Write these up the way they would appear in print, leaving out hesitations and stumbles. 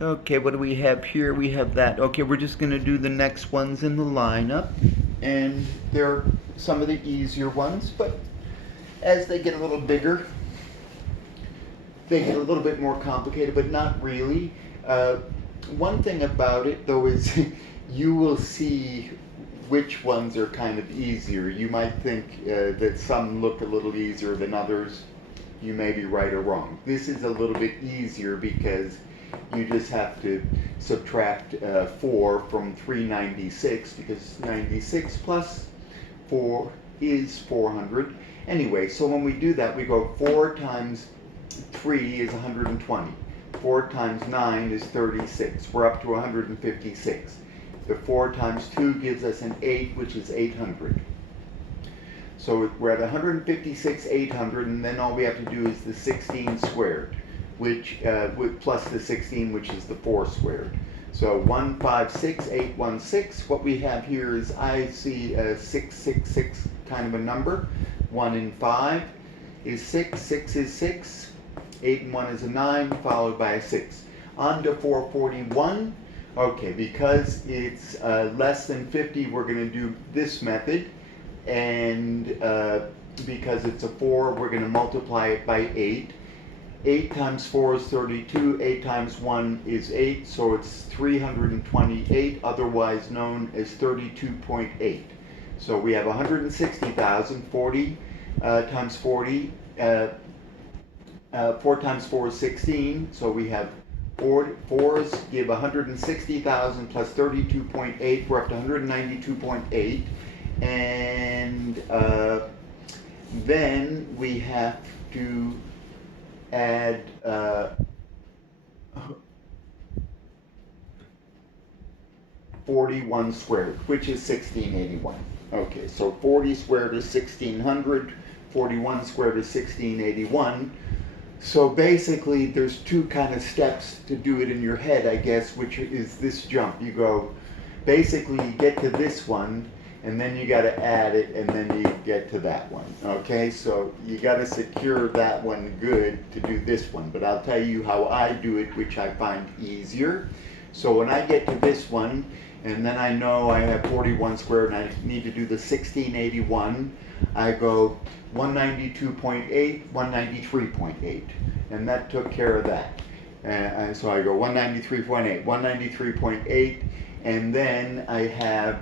Okay, what do we have here? We have that. Okay, we're just going to do the next ones in the lineup. And they're some of the easier ones, but as they get a little bigger, they get a little bit more complicated, but not really. Uh, One thing about it, though, is you will see which ones are kind of easier. You might think that some look a little easier than others. You may be right or wrong. This is a little bit easier because you just have to subtract 4 from 396 because 96 plus 4 is 400. Anyway, so when we do that, we go 4 times 3 is 120. 4 times 9 is 36. We're up to 156. The 4 times 2 gives us an 8, which is 800. So we're at 156, 800, and then all we have to do is the 16 squared, which plus the 16, which is the 4 squared. So 156,816. What we have here is I see a 666 kind of a number. 1 and 5 is 6, 6 is 6, 8 and 1 is a 9, followed by a 6. On to 441. Okay, because it's less than 50, we're going to do this method. And because it's a 4, we're going to multiply it by 8. 8 times 4 is 32, 8 times 1 is 8, so it's 328, otherwise known as 32.8. So we have 160,000, 40 times 40, 4 times 4 is 16, so we have 4's give 160,000 plus 32.8, we're up to 192.8. And then we have to add 41 squared, which is 1681. Okay, so 40 squared is 1600, 41 squared is 1681. So basically there's two kind of steps to do it in your head, I guess, which is this jump. You go, basically you get to this one, and then you got to add it, and then you get to that one. Okay, so you got to secure that one good to do this one, but I'll tell you how I do it, which I find easier. So when I get to this one, and then I know I have 41 squared and I need to do the 1681, I go 192.8, 193.8, and that took care of that. And so I go 193.8, 193.8, and then I have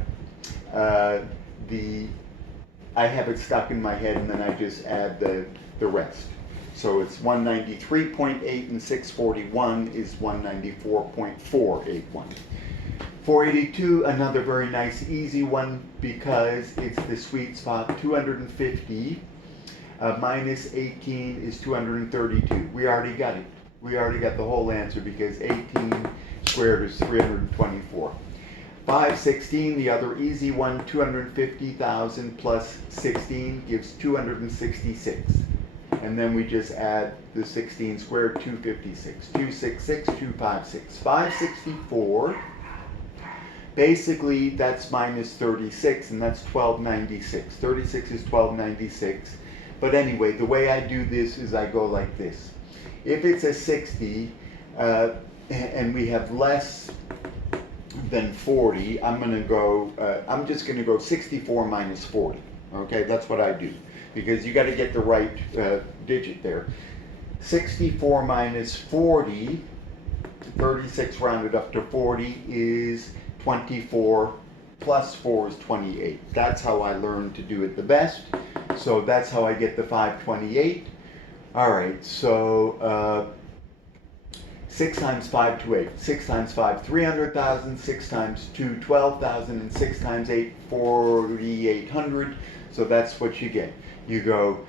I have it stuck in my head, and then I just add the rest. So it's 193.8 and 641 is 194.481. 482, another very nice easy one because it's the sweet spot. 250 minus 18 is 232. We already got it. We already got the whole answer because 18 squared is 324. 516, the other easy one, 250,000 plus 16 gives 266. And then we just add the 16 squared, 256. 266, 256. 564, basically that's minus 36, and that's 1296. 36 is 1296. But anyway, the way I do this is I go like this. If it's a 60, and we have less than 40, I'm just going to go 64 minus 40. Okay, that's what I do because you got to get the right digit there. 64 minus 40, 36 rounded up to 40 is 24, plus 4 is 28. That's how I learned to do it the best. So that's how I get the 528. All right, so 6 times 5, 2, 8. 6 times 5, 300,000. 6 times 2, 12,000. And 6 times 8, 4,800. So that's what you get. You go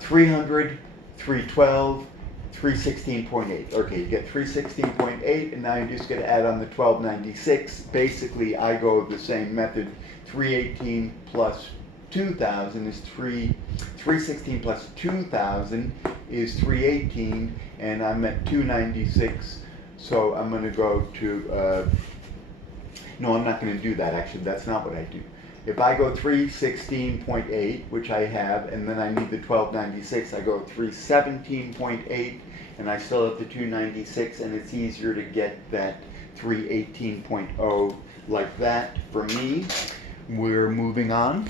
300, 312, 316.8. Okay, you get 316.8, and now you just got to add on the 1296. Basically, I go the same method. 318 plus 2,000 is 316 plus 2,000 is 318, and I'm at 296, so I'm going to go to, no, I'm not going to do that, actually, that's not what I do. If I go 316.8, which I have, and then I need the 1296, I go 317.8, and I still have the 296, and it's easier to get that 318.0 like that for me. We're moving on.